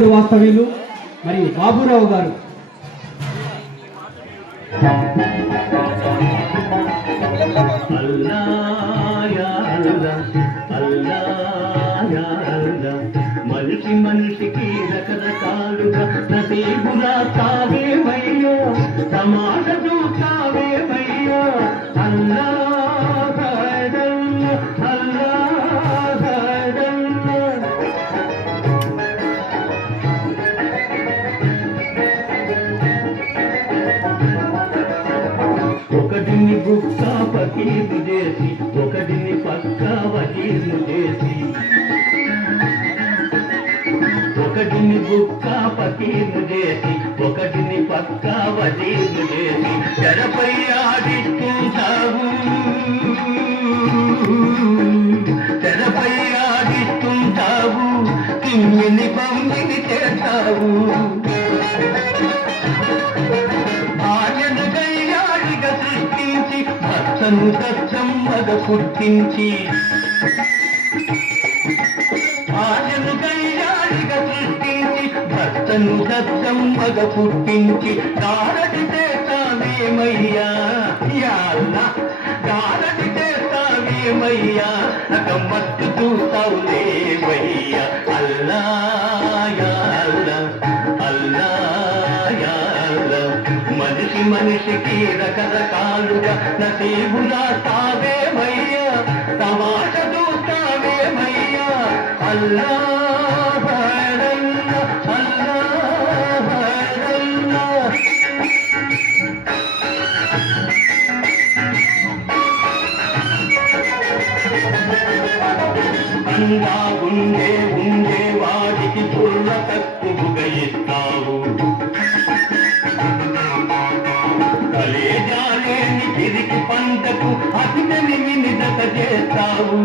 బాలీవుడ్ వాస్తవ్యులు మరి బాబురావు గారు. మనిషి మనిషికి రకరకాలుగా నసీబులా సావేమయ్యో, సమాజ చూస్తావేమయ్యో. అల్లా అల్లా ఒకటిని గుక్క పకీరు చేసి, ఒకటిని పక్క వకీలు చేసి, ఒకటిని బుక్క పకీరు చేసి, ఒకటిని పక్క వకీలు చేసి, తెరపై ఆడిస్తుంటావు, తెరపై ఆడిస్తుంటావు, కిమ్మిని పంపిణీ చేస్తావు. భార్యను గయ్యాడిగా సృష్టించి, భర్తను దచ్చమ్మగా పుట్టించి, భార్యను గయ్యాడిగా సృష్టించి, భర్తను దచ్చమ్మగా పుట్టించి, దారటి చేస్తావేమయ్యా యాల్లా, దారటి చేస్తావేమయ్యా, గమ్మత్తు చూస్తావులేవయ్యా. అల్లా యాల్లా అల్లా యాల్లా, మనిషి మనిషికి రకరకాలుగా నసీబులా తావేమయ్యా, తమాష చూస్తావేమయ్యా. అల్లా భరల్లా అల్లా భరల్లా. అందా ఉండే వాడికి పుల్ల తక్కువగా ఇస్తావు, కలేజాలేని తిరిగి పంటకు అతిథిని వినిదత చేస్తావు.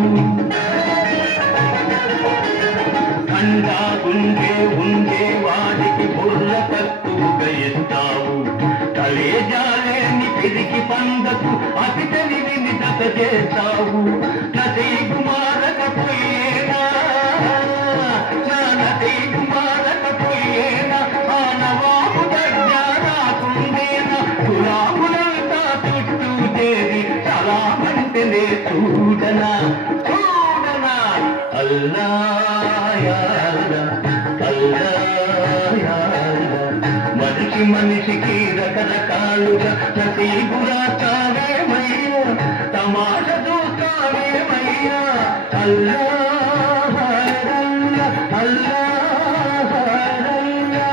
అందా ఉండే వాడికి పుల్ల తక్కువగా ఇస్తావు, కలేజాలేని తిరిగి పంటకు అతిథిని వినిదత చేస్తావు. నసీబు మారకపోయేనా, నా నసీబు మారకపోయేనా, ఆ నవాబు దగ్గర రాకుండేనా, గులాములంతా చుట్టూ చేరి సలామంటేనే చూడనా చూడనా. అల్లా యాల్లా అల్లా యాల్లా, మనిషి మనిషికి రకరకాలుగా నసీబులా తావేమయ్యా, తమాష చూస్తావేమయ్యా. అల్లా హరల్లా అల్లా హరల్లా.